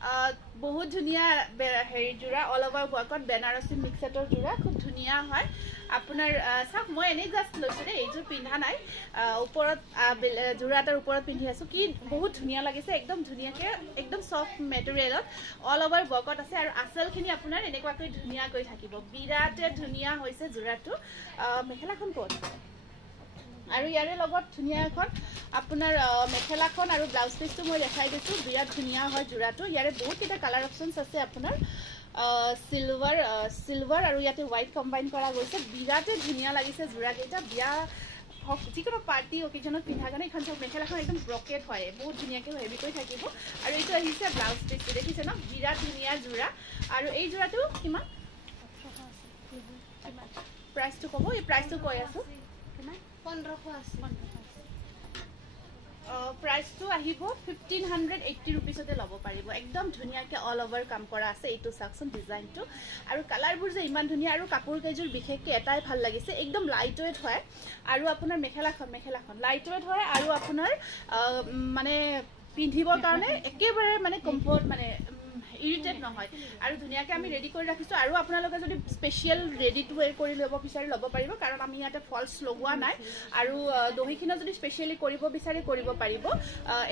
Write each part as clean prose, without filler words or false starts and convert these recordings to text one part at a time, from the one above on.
বহুত ধুনিয়া হেৰি জোৰা অল ওভাৰ ওয়াৰ্কত বেনাৰসী মিক্সেটৰ জোৰা খুব ধুনিয়া হয় আপোনাৰ সব মই এনে জাস্ট লৈছো দে এইযোৰ পিন্ধা নাই ওপৰত জোৰাটাৰ ওপৰত পিন্ধি আছো কি বহুত ধুনিয়া লাগিছে একদম ধুনিয়াকে একদম সফট মেটেৰিয়েলত অল ওভাৰ ওয়াৰ্কত আছে আৰু আসলখিনি আপোনাৰ এনেকুৱাকৈ ধুনিয়াকৈ থাকিব বিৰাটে ধুনিয়া হৈছে জোৰাটো মেখেলাখন ক'ত আৰু ইয়াৰে লগত ধুনিয়া এখন আপোনাৰ মেখেলাখন আৰু ব্লাউজ পিসটো মই দেখাই দিছো বিৰাট ধুনিয়া হয় জোৰাটো ইয়াৰে বহুত কিটা কালাৰ অপচনছ আছে আপোনাৰ সিলভাৰ আৰু ইয়াতে হোৱাইট কম্বাইন কৰা গৈছে বিৰাটে ধুনিয়া লাগিছে জোৰা কেইটা বিয়া যিকোনো পাৰ্টি অকেজনত পিন্ধাৰ কাৰণে এখন মেখেলাখন একদম ব্ৰকেট হয় বহুত ধুনিয়াকৈ হেভি কৰি থাকিব আৰু এইটো আহিছে ব্লাউজ পিসটো দেখিছে ন বিৰাট ধুনিয়া জোৰা আৰু এই জোৰাটো কিমান প্ৰাইসটো ক'ব এই প্ৰাইসটো কৈ আছো 1500 আছে प्राइस तो आहिबो 1580 रुपीसते लबो पारिबो एकदम धुनिया के ऑल ओवर काम करा আছে এইটো সাকশন ডিজাইন তো আৰু কালাৰ বুৰ যে ইমান ধুনিয়া আৰু কাপোৰ কেজুৰ বিশেষকে এটাই ভাল লাগিছে একদম লাইট ওয়েট হয় আৰু আপোনাৰ মেখেলাখন লাইট ওয়েট হয় আৰু আপোনাৰ মানে পিন্ধিবৰ কাৰণে একেবাৰে মানে কমফৰ্ট মানে ইৰিটেট নহয় আৰু ধুনিয়াকে আমি ৰেডি কৰি ৰাখিছো আৰু আপোনালোকে যদি স্পেশাল ৰেডি টু ওয়্যাৰ কৰি লব বিচাৰি লব পাৰিব কাৰণ আমি ইয়াতে ফলস লগোৱা নাই আৰু দহিখিনা যদি স্পেশালি কৰিব বিচাৰি কৰিব পাৰিব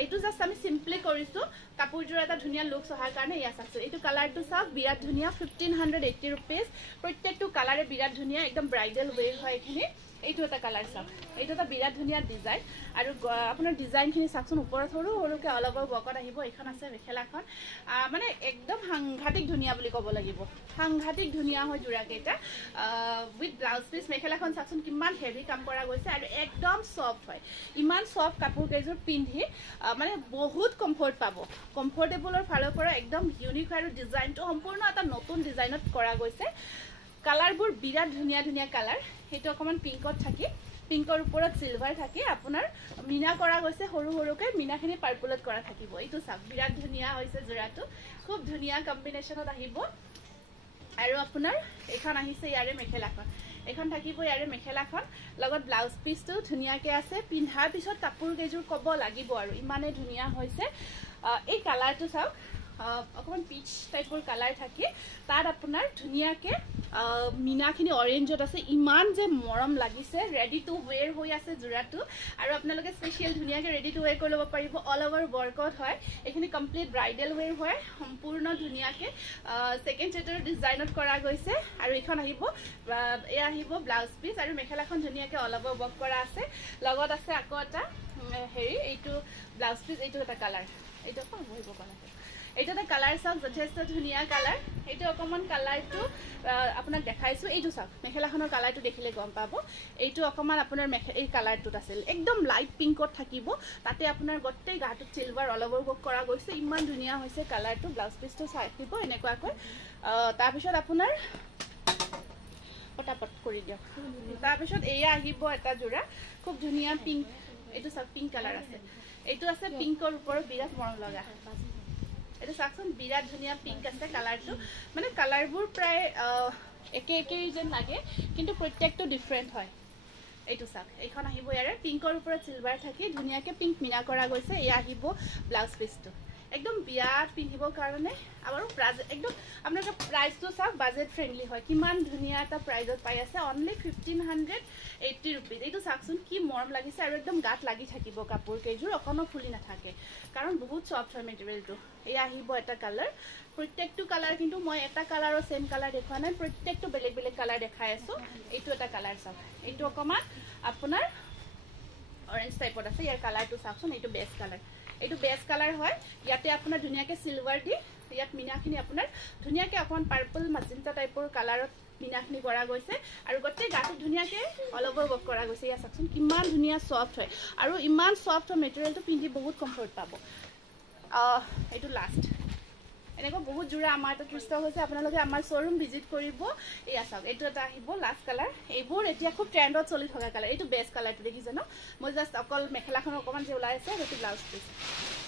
এইটো জাস্ট আমি সিম্পলি কৰিছো কাপোৰজোৰ এটা ধুনিয়া লুক সহাৰ কাৰণে ইয়া আছে এইটো কালাৰটো চাওক বিৰাট ধুনিয়া 1580 रुपीस প্ৰত্যেকটো কালাৰে বিৰাট ধুনিয়া একদম ব্ৰাইডাল ওয়ে হয় এখিনি এইটো এটা কালাৰ চাওক এইটো এটা বিৰাট ধুনিয়া ডিজাইন আৰু আপোনাৰ ডিজাইনখিনি চাকচোন ওপৰত সৰু সৰুকে অল ওভাৰ ওয়ার্কত আহিব এখন আছে মেখেলাখন মানে একদম সাংঘাতিক ধুনিয়া বুলি ক'ব লাগিব সাংঘাতিক ধুনিয়া হয় জোৰা কেইটা উইথ ব্লাউজ পিস মেখেলাখন চাকচোন কিমান হেভি কাম কৰা গৈছে আৰু একদম সফট হয় ইমান সফট কাপোৰ কেজুৰ পিন্ধি মানে বহুত কমফৰ্ট পাব কমফৰ্টেবলৰ ফালৰ পৰা একদম ইউনিক আৰু ডিজাইনটো সম্পূৰ্ণ এটা নতুন ডিজাইনত কৰা গৈছে কালাৰবোৰ বিৰাট ধুনিয়া ধুনিয়া কালাৰ হেটো অকমান পিংকত থাকি পিংকৰ ওপৰত সিলভাৰ থাকি আপোনাৰ মিনা কৰা গৈছে সৰু সৰুকে মিনাখিনি পাৰ্পলত কৰা থাকিব এইটো চাক বিৰাট ধুনিয়া হৈছে জোৰাটো খুব ধুনিয়া কম্বিনেশনত আহিব আৰু আপোনাৰ এখন আহিছে ইয়াৰে মেখেলাখন এখন থাকিব ইয়াৰে মেখেলাখন লগত ব্লাউজ পিসটো ধুনিয়াকে আছে পিন্ধাৰ পিছত কাপোৰ কেজুৰ কব লাগিব আৰু ইমানে ধুনিয়া হৈছে এই কালাৰটো চাওক অকমান পিচ টাইপৰ কালাৰ থাকে তাৰ আপোনাৰ ধুনিয়াকে মিনাখিনি অৰেঞ্জত আছে ইমান যে মৰম লাগিছে ৰেডি টু ওয়্যাৰ হৈ আছে জোৰাটো আৰু আপোনালোকে স্পেশাল ধুনিয়াকে ৰেডি টু ওয়্যাৰ কৰি লব পাৰিব অল ওভাৰ ওয়াৰ্কত হয় এখিনি কমপ্লিট ব্ৰাইডাল ওয়্যাৰ হয় সম্পূৰ্ণ ধুনিয়াকে সেকেন্ড সেটৰ ডিজাইনত কৰা গৈছে আৰু এখন আহিব এ আহিব ব্লাউজ পিস আৰু মেখেলাখন ধুনিয়াকে অল ওভাৰ ওয়াৰ্ক কৰা আছে লগত আছে আকৌ এটা হেৰি এইটো ব্লাউজ পিস এইটো এটা কালাৰ এইটো পাব হইব কালাৰ এইটো এটা কালাৰ চাওক যথেষ্ট ধুনিয়া কালাৰ এইটো অকমান কালাৰটো আপোনাক দেখাইছো এইটো চাওক মেখেলাখনৰ কালাৰটো দেখিলে গম পাব এইটো অকমান আপোনাৰ এই কালাৰটোত আছিল একদম লাইট পিংকত থাকিব তাতে আপোনাৰ গটে গাটো সিলভাৰ অল ওভাৰ ওয়াৰ্ক কৰা গৈছে ইমান ধুনিয়া হৈছে কালাৰটো ব্লাউজ পিসটো চাইব এনেকুৱাকৈ তাৰ পিছত আপোনাৰ পটাপট কৰি দিয়ক তাৰ পিছত এয়া আহিব এটা জোৰা খুব ধুনিয়া পিংক এইটো চাওক পিংক কালাৰ আছে এইটো আছে পিংকৰ ওপৰত বিৰাট মৰম লগা এটা সাকশন বিৰাট ধুনিয়া পিংক আছে কালাৰটো মানে কালাৰবোৰ প্ৰায় একে একে যেন লাগে কিন্তু প্ৰত্যেকটো ডিফাৰেন্ট হয় এইটো সাক এখন আহিব ইয়াৰে পিংকৰ ওপৰত সিলভাৰ থাকি ধুনিয়াকে পিংক মিনা কৰা গৈছে এয়া আহিব ব্লাউজ পিসটো একদম বিয়াত পিন্ধিবৰ কাৰণে আৰু একদম আপোনালোকে প্ৰাইসটো চাওক বাজেট ফ্ৰেন্ডলি হয় কিমান ধুনিয়া এটা প্ৰাইসত পাই আছে অনলি 1580 रुपीस এইটো চাকচোন কি মৰম লাগিছে আৰু একদম গাত লাগি থাকিব কাপোৰ কেজুৰ অকনো ফুলি নাথাকে কাৰণ বহুত সফট হয় মেটেৰিয়েলটো এই আহিব এটা কালাৰ প্ৰত্যেকটো কালাৰ কিন্তু মই এটা কালাৰৰ সেম কালাৰ দেখুৱা নাই প্ৰত্যেকটো বেলেগ বেলেগ কালাৰ দেখাই আছো এইটো এটা কালাৰ চাওক এইটো অকমান আপোনাৰ অৰেঞ্জ টাইপত আছে ইয়াৰ কালাৰটো চাকচোন এইটো বেস কালাৰ এইটো বেস কালাৰ হয় ইয়াতে আপোনাৰ ধুনিয়াকে সিলভাৰ দি ইয়াত মিনাখিনি আপোনাৰ ধুনিয়াকে অকমান পাৰ্পল মাজেন্টা টাইপৰ কালাৰত মিনাখিনি কৰা গৈছে আৰু গটে গাটো ধুনিয়াকে অল ওভাৰ ওয়াৰ্ক কৰা গৈছে ইয়া চাকচোন কিমান ধুনিয়া সফট হয় আৰু ইমান সফট মেটেৰিয়েলটো পিন্ধি বহুত কমফৰ্ট পাব এইটো লাষ্ট এনেকৈ বহুত জোৰা আমাৰ এটা কৃষ্ট হৈছে আপোনালোকে আমাৰ শোৰুম ভিজিট কৰিব এয়া চাওক এইটো এটা আহিব লাষ্ট কালাৰ এইবোৰ এতিয়া খুব ট্ৰেন্ডত চলি থকা কালাৰ এইটো বেস কালাৰটো দেখিছে ন মই জাস্ট অকল মেখেলাখন অকমান যে ওলাই আছে সেইটো ব্লাউজ পিস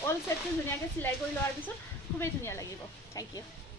অল সেটটো ধুনিয়াকে সিলাই কৰি লোৱাৰ পিছত খুবেই ধুনিয়া লাগিব থ্যাংক ইউ